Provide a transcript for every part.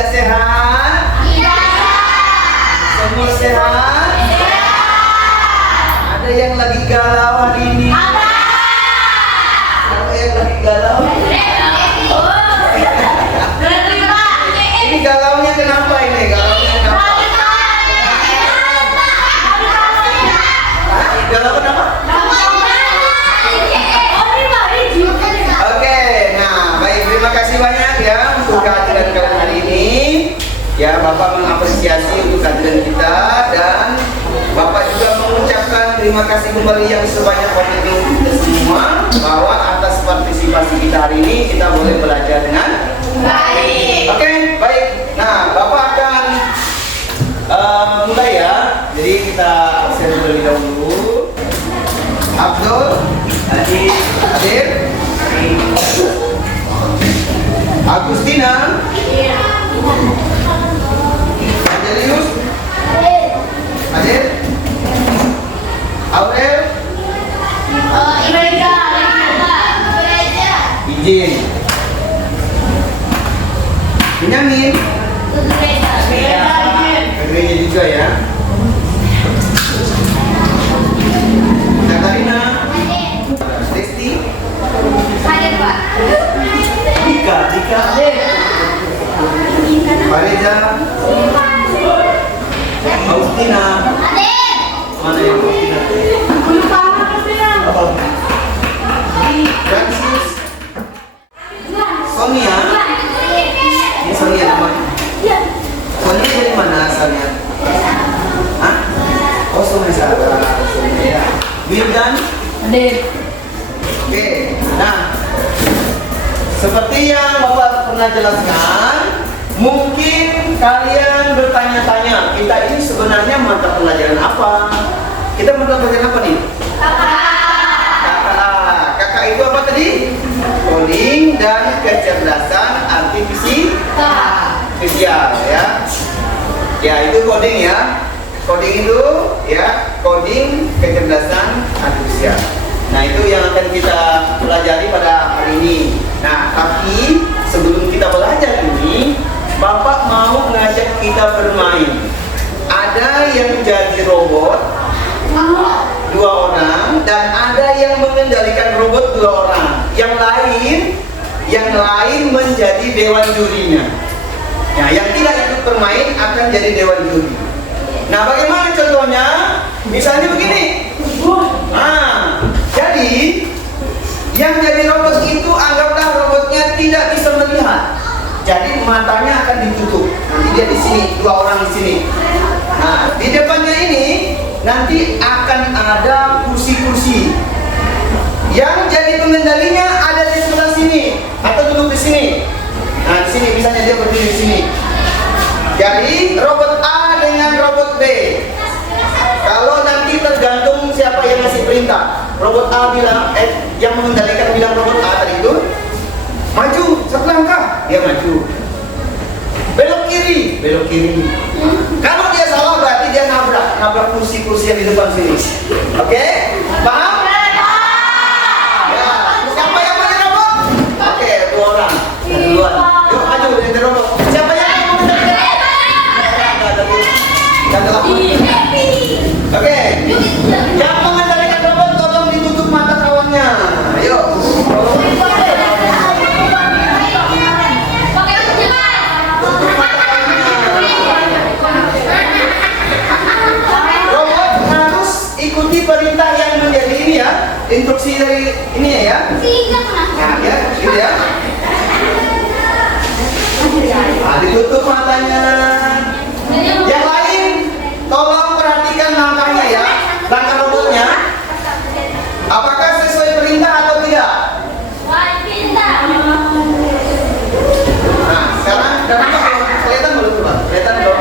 tidak sehat? Tidak. Semua sehat? Ada yang lagi galau hari ini? Ada. Siapa yang lagi galau? Ini galaunya kenapa ini? Galaunya kenapa? Hah? Galau kenapa? Oke, nah baik, terima kasih banyak ya untuk kehadiran kalian hari ini. Ya, Bapak mengapresiasi untuk kehadiran kita dan Bapak juga mengucapkan terima kasih kembali yang sebanyak-banyaknya untuk kita semua bahwa atas partisipasi kita hari ini kita boleh belajar dengan Baik. Oke, baik. Nah, Bapak akan mulai ya. Jadi kita absen terlebih dahulu. Abdul, Adil, Agustina, Angelius, Adil, Aurel, izin, Benyamin, Gereja juga ya. Katarina, Desti, Dika, Fareza, Faustina, mana yang Faustina? Apa? Francis, Sonia, ini Sonia namanya. Sonia dari mana asalnya? Hah? Oh, Sonia salah. Ya. Wildan, Oke, nah seperti yang Bapak pernah jelaskan, mungkin kalian bertanya-tanya, kita ini sebenarnya mata pelajaran apa? Kita mata pelajaran apa nih? Kakak itu apa tadi? Coding dan kecerdasan artifisial ya. Ya, itu coding ya. Coding itu ya, coding kecerdasan artifisial. Nah, itu yang akan kita pelajari pada hari ini. Nah, tapi sebelum kita belajar ini, Bapak mau ngajak kita bermain. Ada yang jadi robot 2 orang dan ada yang mengendalikan robot 2 orang. Yang lain menjadi dewan jurinya. Nah, yang tidak ikut bermain akan jadi dewan juri. Nah, bagaimana contohnya? Misalnya begini. Nah, jadi yang jadi robot itu anggaplah robotnya tidak bisa melihat. Jadi matanya akan ditutup. Nanti dia di sini, 2 orang di sini. Nah, di depannya ini nanti akan ada kursi-kursi. Yang jadi pengendalinya ada di sebelah sini atau duduk di sini. Nah, di sini misalnya dia berdiri di sini. Jadi robot A dengan robot B. Kalau nanti tergantung siapa yang ngasih perintah. Robot A bilang, yang mengendalikan bilang robot A tadi itu, maju 1 langkah, dia maju. Belok kiri. Kalau dia salah berarti dia nabrak kursi-kursi yang di depan sini. Oke? Paham? Ya. Siapa yang pakai robot? Oke, 2 orang. Duluan. Yuk maju dari robot. Siapa yang Oke, yang mengendalikan robot tolong ditutup mata kawannya. Ayo. Robot harus ikuti perintah yang menjadi ini ya, instruksi dari ini ya. Nah, ya, gitu ya. Nah, ditutup matanya. Yang lain, tolong perhatikan langkahnya ya, langkah robotnya. Apakah sesuai perintah atau tidak? Nah, sekarang kelihatan belum coba? Kelihatan belum?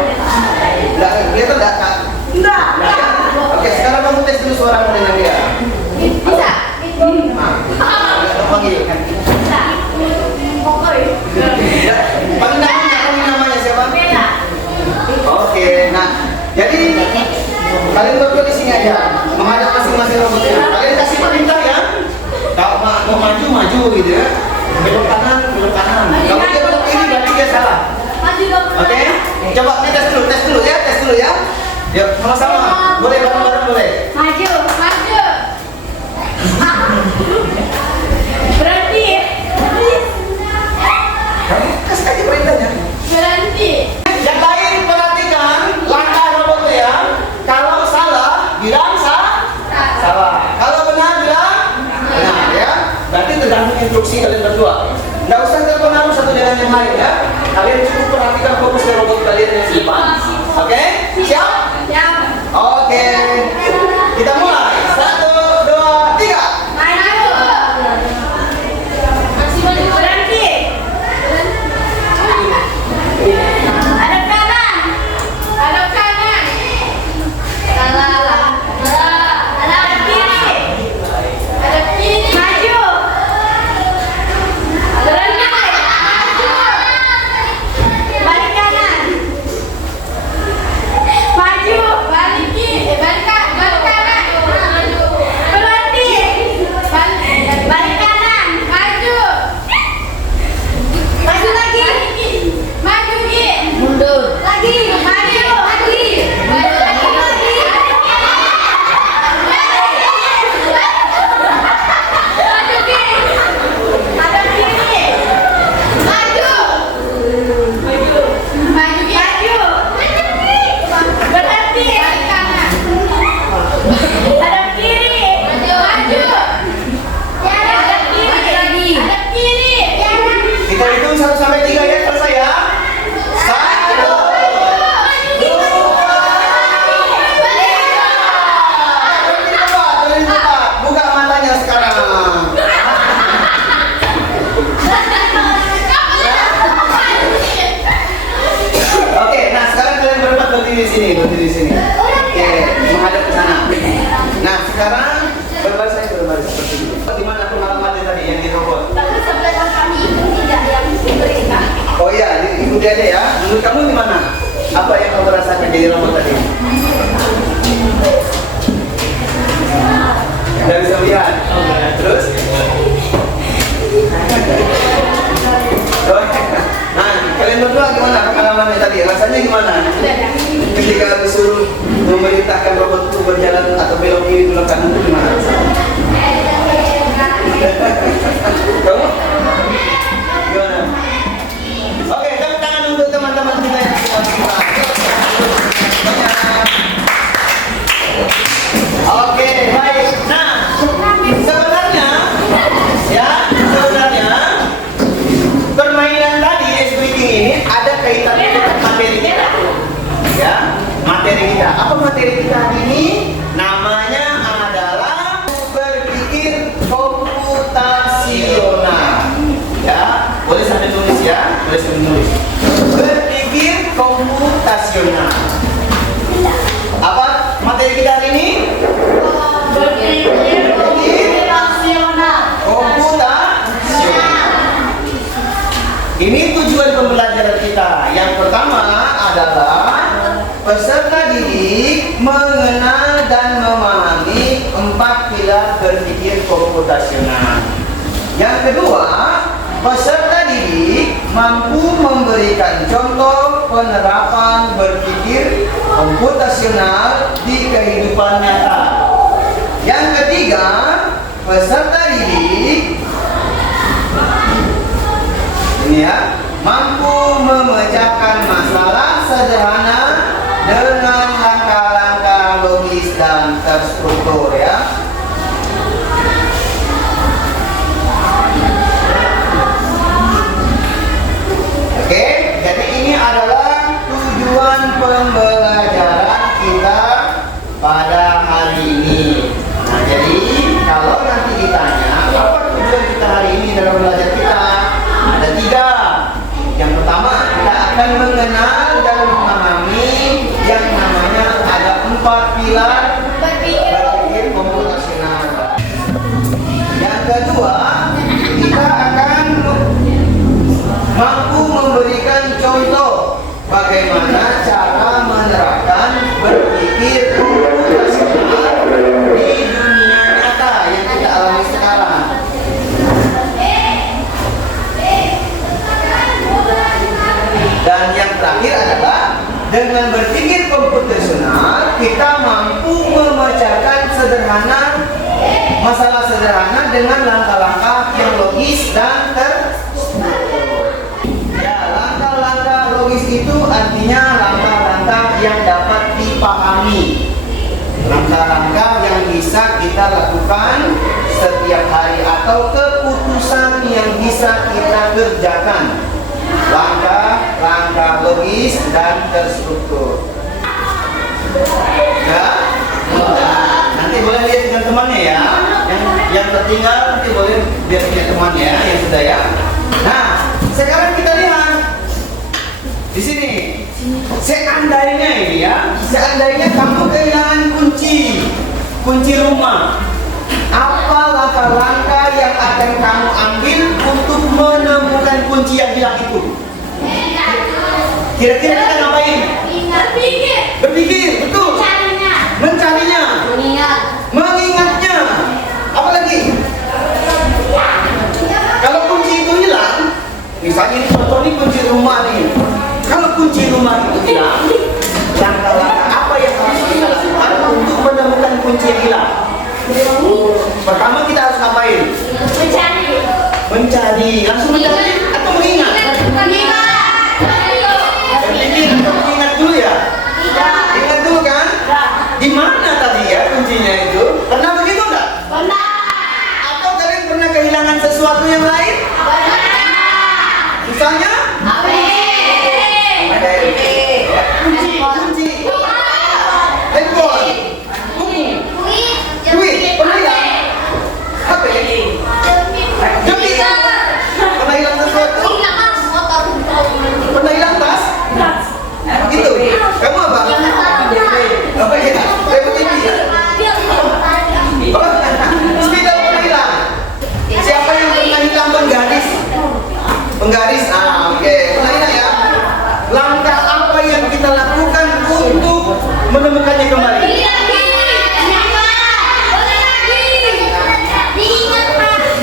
Enggak, kelihatan enggak? Enggak. Oke, sekarang kamu tes dulu suaramu dengan dia. Bisa. Nah, panggil kan? Panggil namanya siapa? Oke, nah, jadi kalian berdua di sini aja, menghadap masing-masing robotnya. Kalian kasih perintah ya. Kalau mau maju gitu ya. Belok kanan. Kalau dia belok kiri berarti dia salah. Oke, coba kita tes dulu ya. Yuk, sama-sama. Boleh bareng-bareng boleh. Maju. Berhenti. Kasih aja perintahnya. Berhenti. Yang lain perhatikan langkah robot ya. Kalau salah, bilang salah. Kalau benar, bilang benar ya. Berarti tergantung instruksi kalian berdua. Nggak usah terpengaruh satu dengan yang lain ya. Kalian cukup perhatikan fokus ke robot kalian yang di depan. Oke? Siap? Siap. Oke. Kita mulai. 1, 2, 3. Maju. Masih maju. Berhenti. Hadap kanan. Salah. Hadap kiri. Maju. Berhenti. Balik kanan. Maju. Balik kanan. Berhenti. Balik kanan. Maju. Maju lagi. Maju Gi. Mundur. Lagi. Maju. Lagi. Maju lagi. Maju Gi. Hadap kiri. Maju. Maju Gi. Berhenti. Balik kanan. Hadap kiri. Maju. Hadap kiri. Hadap kiri. Kita hitung 1 sampai 3 ya, selesai ya. 1, 2, 3. Buka matanya sekarang. Oke, nah sekarang kalian berempat berdiri di sini. Oke, menghadap ke sana. Nah, sekarang berbaris seperti ini. Gimana pengalamannya tadi yang di robot? Oh iya, ikuti aja ya. Menurut kamu gimana? Apa yang kamu rasakan jadi robot tadi? Nggak bisa lihat. Terus? Nah, kalian berdua gimana pengalamannya tadi? Rasanya gimana? Ketika disuruh memerintahkan robot itu berjalan atau belok kiri belok kanan itu gimana rasanya? Kamu? Gimana? Oke, tepuk tangan untuk teman-teman kita yang sudah terima. Oke, baik. Nah, sebenarnya permainan tadi S-Breaking ini ada kaitannya dengan materi kita. Ya, materi kita. Apa materi kita hari ini? Namanya adalah berpikir komputasional. Ya, boleh sambil tulis ya, berpikir komputasional. Apa materi kita hari ini? Berpikir komputasional. Ini tujuan pembelajaran kita. Yang pertama adalah peserta didik mengenal dan memahami 4 pilar berpikir komputasional. Yang kedua, peserta didik mampu memberikan contoh penerapan berpikir komputasional di kehidupan nyata. Yang ketiga, peserta didik ini ya, mampu memecahkan masalah sederhana dengan langkah-langkah logis dan terstruktur ya. Oke, jadi ini adalah tujuan pembelajaran kita pada hari ini. Nah, jadi kalau nanti ditanya apa tujuan kita hari ini dalam belajar kita, ada 3. Yang pertama, kita akan mengenal dan memahami yang namanya ada 4 pilar berpikir komputasional. Yang kedua, kita akan mampu memberikan contoh bagaimana cara menerapkan berpikir komputasional di dunia nyata yang kita alami sekarang. Dan yang terakhir adalah dengan berpikir komputasional kita mampu memecahkan masalah sederhana dengan langkah-langkah yang logis dan terstruktur. Ya, langkah-langkah logis itu artinya langkah-langkah yang dapat dipahami, langkah-langkah yang bisa kita lakukan setiap hari atau keputusan yang bisa kita kerjakan. Langkah-langkah logis dan terstruktur. Ya, nanti boleh lihat dengan temannya ya. Yang tertinggal nanti boleh lihat dengan temannya yang sudah ya. Nah, sekarang kita lihat di sini. Seandainya ini ya, seandainya kamu kehilangan kunci rumah, apa langkah-langkah yang akan kamu ambil untuk menemukan kunci yang hilang itu? Kira-kira kita ngapain? Berpikir, betul. Mencarinya, mengingatnya. Apa lagi? Kalau kunci itu hilang, misalnya ini contoh ini kunci rumah nih. Kalau kunci rumah itu hilang, langkah-langkah apa yang harus kita lakukan untuk menemukan kunci yang hilang? Pertama kita harus ngapain? Mencari. Langsung mencari atau mengingat? Berpikir atau mengingat dulu ya? Ingat dulu kan? Di mana tadi ya kuncinya itu? Pernah begitu enggak? Atau kalian pernah kehilangan sesuatu yang lain? Misalnya? Ada kunci, handphone, buku, duit, pernah hilang? HP, demi, pernah hilang sesuatu? Pernah hilang tas? Begitu. Kamu apa? Apa ya? Remote TV. Spidol pernah hilang. Siapa yang pernah hilang penggaris? Penggaris. Oke. Pernah hilang ya? Langkah apa yang kita lakukan untuk menemukannya kembali?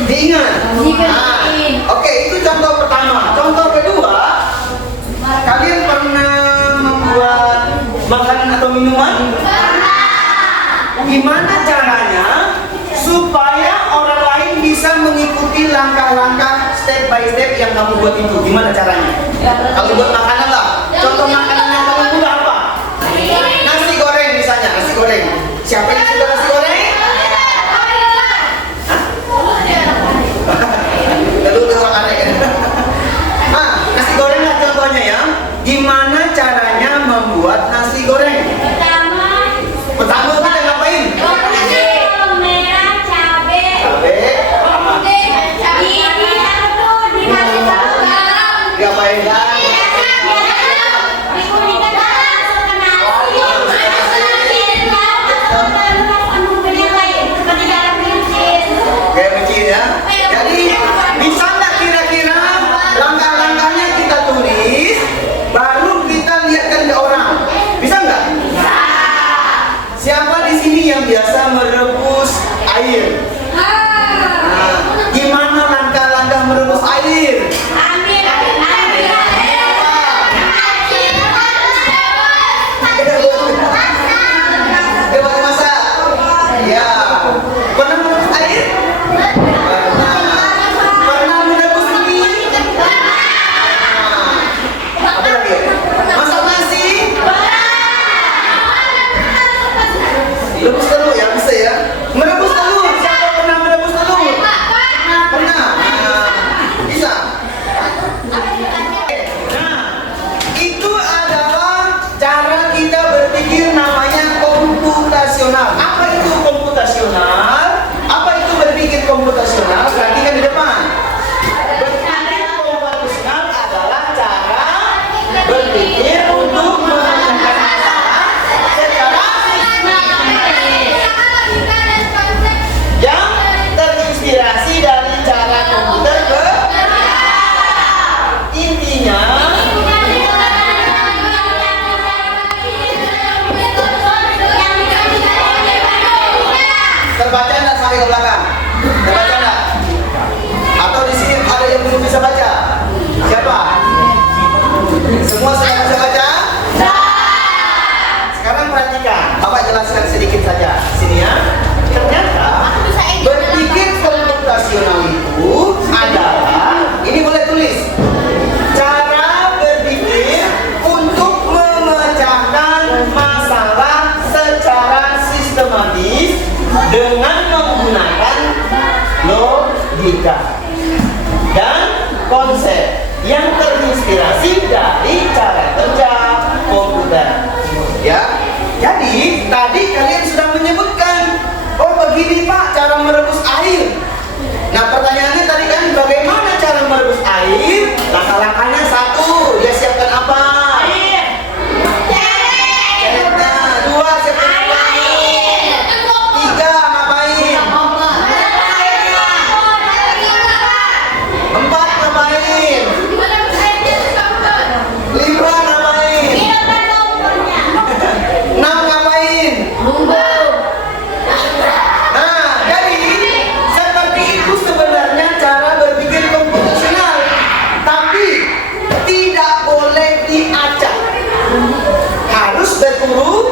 Diingat. Oke, itu contoh pertama. Contoh kedua, kalian pernah membuat makanan atau minuman? Gimana caranya supaya orang lain bisa mengikuti langkah-langkah step by step yang kamu buat itu? Gimana caranya? Kalau buat makanan lah, contoh makanan yang kamu buat apa? Nasi goreng misalnya, nasi goreng. Siapa yang suka nasi goreng? Lalu aneh kan? Nasi goreng lah contohnya ya. Gimana caranya membuat nasi goreng? Pertama kita ngapain? Ngapain kan? Kayak begini ya. Jadi bisa nggak kira-kira langkah-langkahnya kita tulis, baru kita lihatkan ke orang? Bisa nggak? Siapa di sini yang biasa merebus air? Gimana langkah-langkah merebus air? Coba masak. Ya. Pernah merebus air? Pernah merebus mie? Apa lagi? Masak nasi? Merebus telur ya, bisa ya? Merebus telur. Siapa pernah merebus telur? Pernah. Bisa. harus berurut.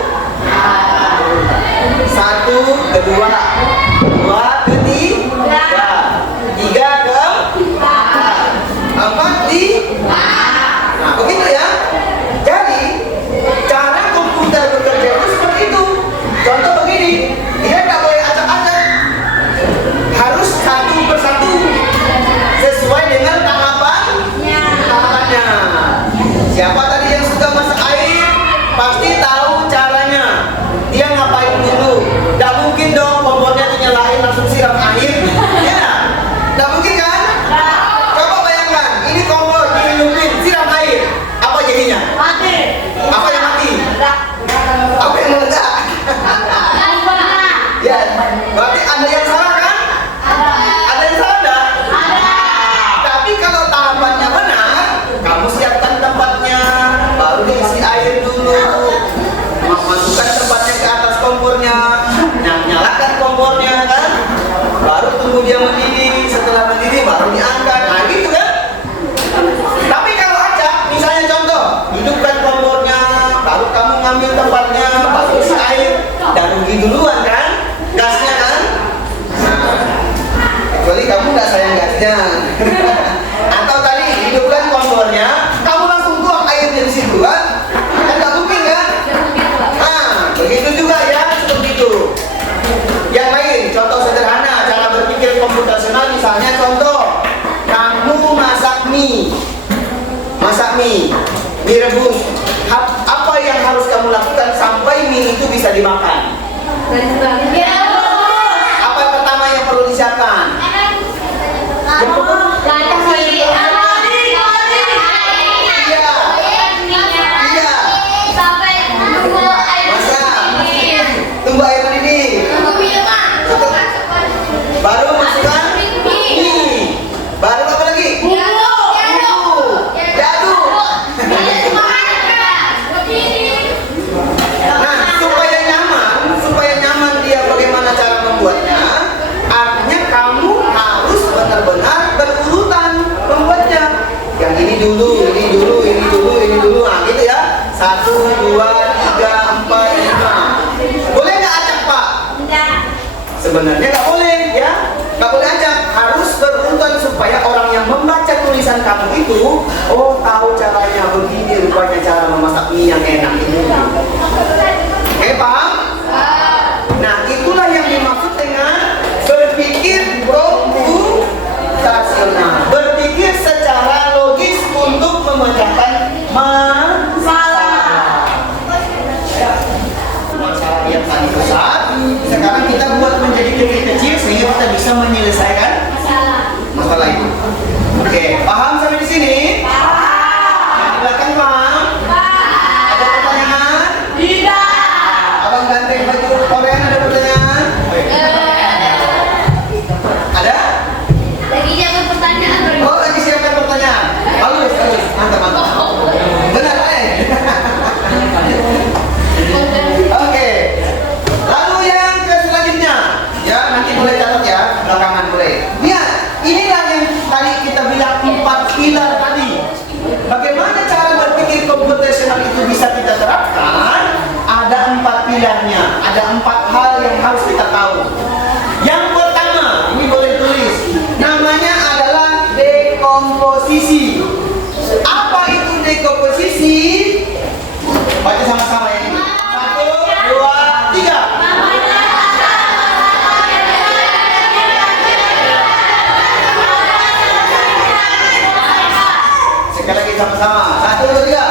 Satu, kedua, dua, ketiga, tiga, keempat, empat, lima. Nah, begitu ya. Jadi, cara komputer bekerja itu seperti itu. Contoh begini, dia nggak boleh acak-acak, harus satu persatu sesuai dengan tahapannya. Siapa tadi yang suka masak air pasti tahu caranya. Dia ngapain dulu? Nggak mungkin dong kompornya dinyalain langsung siram air. Ya, nggak mungkin kan? Coba bayangkan, ini kompor dihidupin, siram air, apa jadinya? Mati. Apa yang mati? Apa yang meledak? Ya, berarti ada yang salah kan? Ada yang salah enggak? Tapi kalau tahapannya benar, kamu siapkan tempatnya, baru diisi air dulu, masukkan tempatnya ke atas kompornya, nyalakan kompornya kan, baru tunggu dia mendidih, setelah mendidih baru diangkat, nah gitu kan? Tapi kalau acak, misalnya contoh, hidupkan kompornya, baru kamu ngambil tempatnya, baru isi air, dan rugi duluan kan? Gasnya kan? Nah, kecuali kamu nggak sayang gasnya. Atau tadi hidupkan kompornya, kamu langsung tuang airnya di situ kan? Kan nggak mungkin kan? Nah, begitu juga ya, seperti itu. Yang lain, contoh sederhana, cara berpikir komputasional, misalnya contoh, kamu masak mie, mie rebus. Apa yang harus kamu lakukan sampai mie itu bisa dimakan? Apa yang pertama yang perlu disiapkan? Tunggu air mendidih. Baru masukkan mie. Baru apa lagi? Diaduk. Nah, supaya nyaman dia bagaimana cara membuatnya? Artinya kamu harus benar-benar berurutan membuatnya. Yang ini dulu, ini dulu, ini dulu, ini dulu. Nah, gitu ya. 1, 2, 3, 4, 5. Boleh nggak acak, Pak? Sebenarnya nggak boleh, ya. Nggak boleh acak. Harus berurutan supaya orang yang membaca tulisan kamu itu, oh tahu caranya begini, rupanya cara memasak mie yang enak ini. Oke, paham? Nah, itulah yang dimaksud dengan berpikir komputasional. Berpikir secara logis untuk memecahkan masalah. Masalah yang tadi besar, sekarang kita buat menjadi kecil-kecil sehingga kita bisa menyelesaikan masalah itu. Oke, paham sampai di sini? Yang di belakang paham? Ada pertanyaan? Abang ganteng baju Korea ada pertanyaan? Ada? Oh, lagi siapkan pertanyaan. Bagus, mantap. Benar, Oke. Lalu yang ke selanjutnya, ya nanti boleh catat ya, belakangan boleh. Lihat, inilah yang tadi kita bilang 4 pilar tadi. Bagaimana cara berpikir komputasional itu bisa kita terapkan? Ada 4 pilarnya, ada 4 hal yang harus kita tahu. Yang pertama, ini boleh tulis, namanya adalah dekomposisi. Apa itu dekomposisi? Baca sama-sama ya. 1, 2, 3. Sekali lagi sama-sama. 1, 2, 3.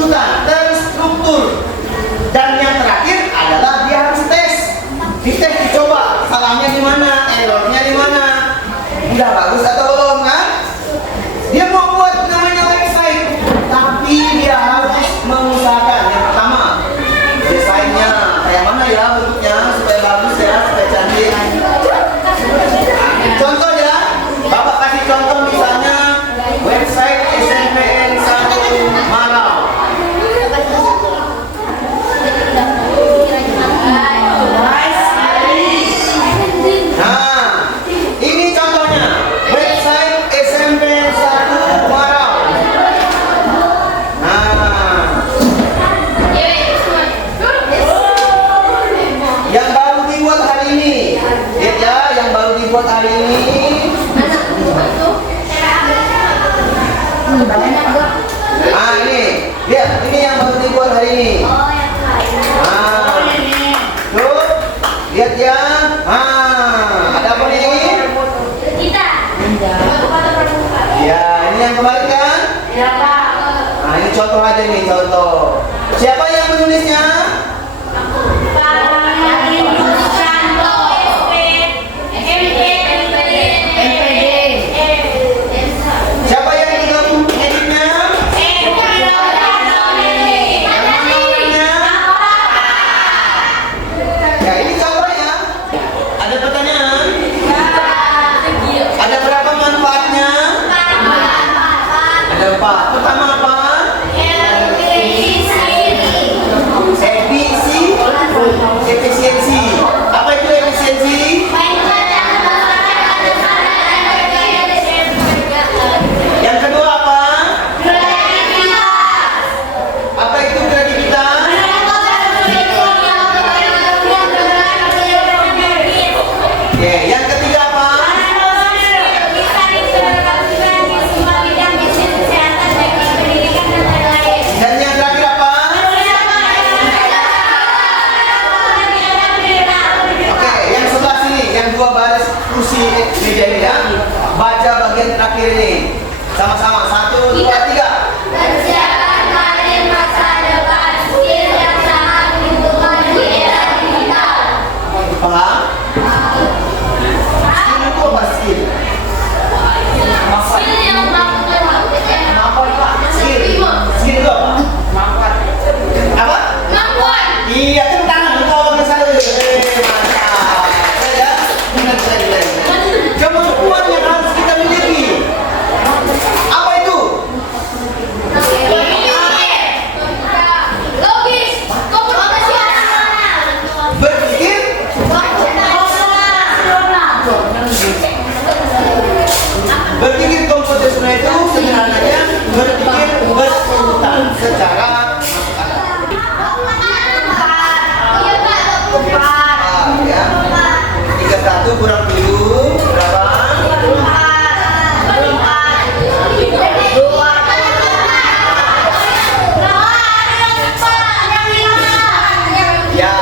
berurutan, terstruktur. Dan yang terakhir adalah dia harus tes. Dites, dicoba salahnya di mana, errornya di mana. Udah bagus atau belum kan? Dia mau buat namanya website, tapi dia harus mengusahakan yang pertama desainnya kayak mana ya bentuknya supaya bagus ya, supaya cantik. Contoh ya, Bapak kasih contoh misalnya website SNPN 1 Malang. Nah, ini contohnya website SMP 1 Malang. Nah, yang baru dibuat hari ini, lihat ya, yang baru dibuat hari ini. Ah ini, lihat, ini yang baru dibuat hari ini. Ah, tuh, lihat ya. Ah, ada apa nih? Ya, ini yang kemarin kan? Nah, ini contoh aja nih, contoh. Siapa yang menulisnya? Siapa yang juga editnya? Ya, ini contohnya. Ada pertanyaan? Ada berapa manfaatnya? Ada 4. Pertama apa? Efisiensi. Apa itu efisiensi? Yang kedua apa? Apa itu kreativitas? Oke, yang ketiga apa? Dan yang terakhir apa? Oke, yang sebelah sini, yang 2 baris kursi meja ini ya. Baca bagian terakhir ini. Sama-sama, 1, 2, 3. Paham? Skill itu apa skill? Skill. Skill itu apa? Apa? Iya, tepuk tangan untuk orang satu. Mantap. Ya, benar. Kemampuan yang harus kita miliki. Apa itu? Berpikir. Berpikir komputasional itu sebenarnya berpikir berurutan secara ya. 31 kurang 7 berapa? Ya,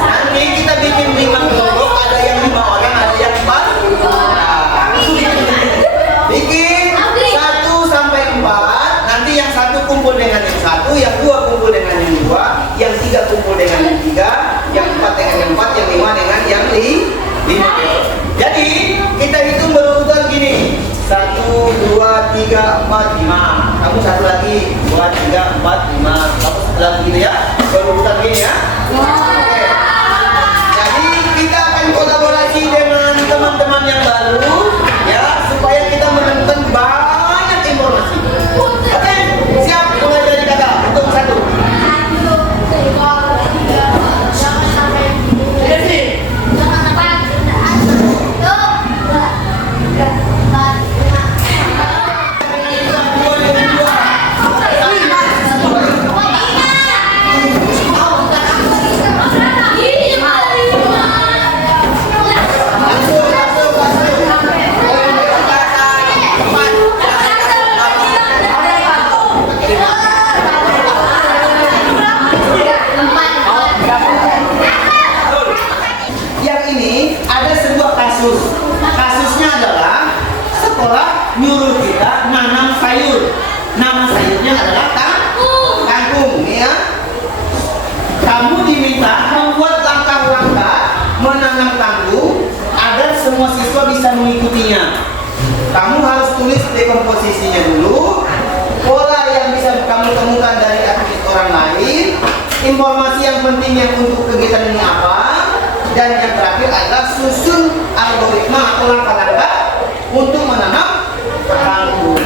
nanti kita bikin 5 kelompok, ada yang 5 orang, ada yang 4. Bikin 1 sampai 4. Nanti yang 1 kumpul dengan yang 1, yang 2 kumpul dengan yang 2, yang 3 kumpul dengan yang 3, yang 4 dengan yang 4, yang 5 dengan yang 5. Jadi kita hitung berurutan gini. 1, 2, 3, 4, 5. Kamu satu lagi. 2, 3, 4, 5. Kamu satu lagi gitu ya. Berurutan gini ya. Oke. Jadi kita akan kolaborasi dengan teman-teman yang baru ya, supaya kita menemukan banyak informasi. Oke, siap mulai dari kata. Hitung 1. semua siswa bisa mengikutinya. Kamu harus tulis dekomposisinya dulu, pola yang bisa kamu temukan dari aktivitas orang lain, informasi yang pentingnya untuk kegiatan ini apa, dan yang terakhir adalah susun algoritma atau langkah-langkah untuk menanam kaldu.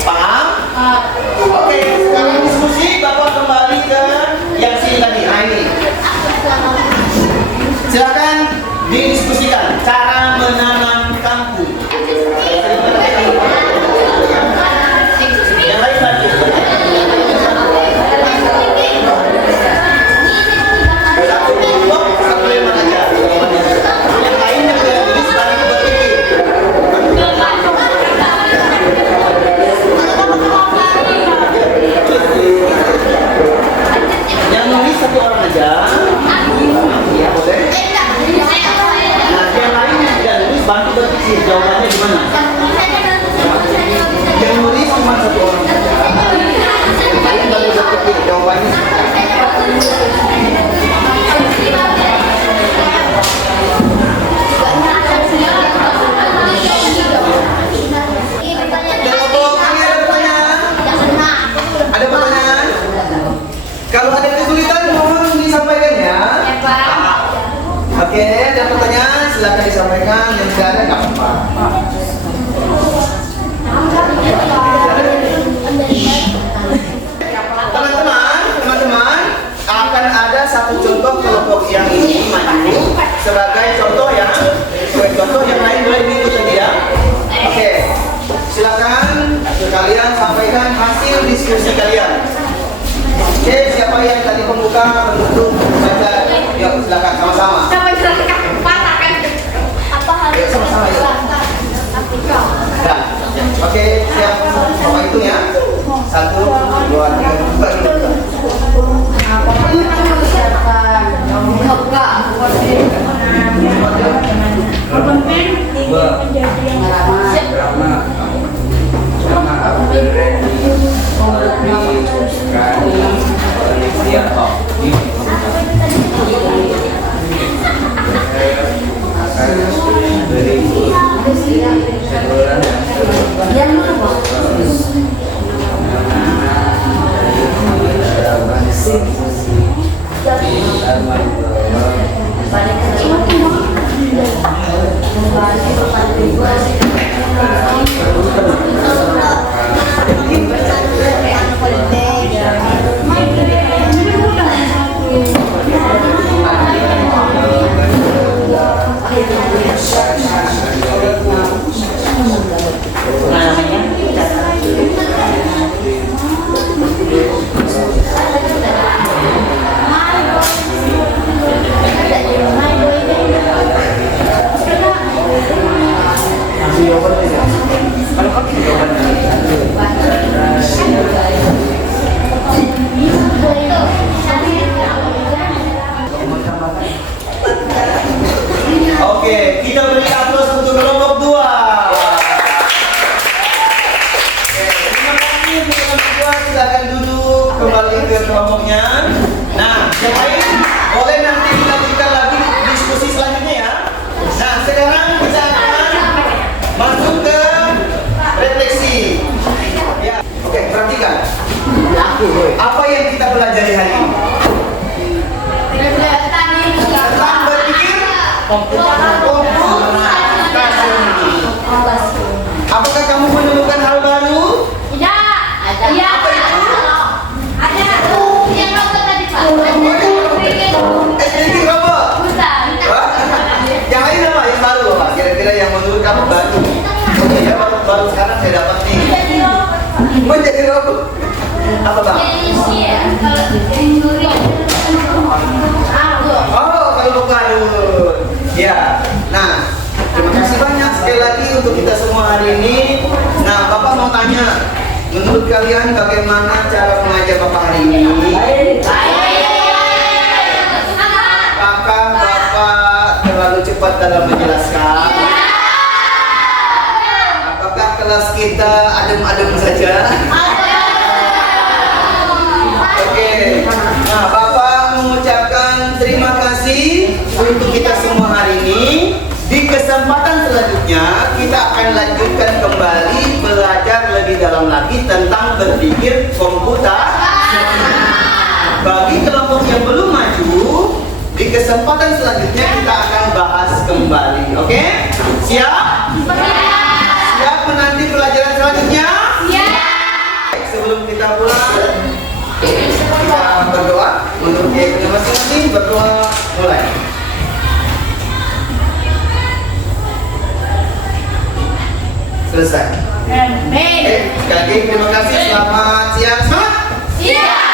Paham? Oke, sekarang diskusi. Bapak kembali ke yang sini tadi. Nah ini, silakan didiskusikan cara menanam kangkung. Yang lain lagi. Satu kelompok, satu leman aja. Yang lain yang tidak tulis lagi berpikir. Yang nulis satu orang aja. Ya boleh. Nah, yang lain yang tidak nulis bantu berpikir jawabannya gimana. Yang nulis cuma satu orang. Yang lain baru berpikir jawabannya. Ada pertanyaan? Kalau ada kesulitan mohon disampaikan ya. Oke, ada pertanyaan silakan disampaikan. Yang tidak ada nggak apa-apa. Teman-teman akan ada satu contoh kelompok yang ini maju sebagai contoh ya. Sebagai contoh yang lain boleh diikut saja ya. Oke, silakan kalian sampaikan hasil diskusi kalian. Oke, siapa yang tadi pembuka menutup baca? Yuk, silakan sama-sama. Yuk, sama-sama yuk. Ya. Oke, siap. Bapak itu ya. 1, 2, Oke, kita beri aplaus untuk kelompok 2. Terima kasih untuk kelompok 2. Silakan duduk kembali ke kelompoknya. Nah, yang lain boleh nanti dilanjutkan lagi diskusi selanjutnya ya. Nah, sekarang kita akan masuk ke refleksi. Ya, oke, perhatikan. Apa yang kita pelajari hari ini? Tentang berpikir komputasional. Apakah kamu menemukan hal baru? Apa itu? SDG robot. Wah, yang lain apa? Yang baru apa? Kira-kira yang menurut kamu baru? Oke ya, baru sekarang saya dapat nih. Menjadi robot. Apa bang? Oh, kalau bukan. Ya. Nah, terima kasih banyak sekali lagi untuk kita semua hari ini. Nah, Bapak mau tanya, menurut kalian bagaimana cara mengajar Bapak hari ini? Apakah Bapak terlalu cepat dalam menjelaskan? Apakah kelas kita adem-adem saja? Oke. Nah, Bapak mengucapkan terima kasih untuk kita semua hari ini. Di kesempatan selanjutnya lagi tentang berpikir komputer. Bagi kelompok yang belum maju, di kesempatan selanjutnya kita akan bahas kembali. Oke? Siap? Siap menanti pelajaran selanjutnya? Sebelum kita pulang, kita berdoa untuk kita masing-masing. Berdoa mulai. Selesai. Sekali lagi terima kasih. Selamat siang. Semangat.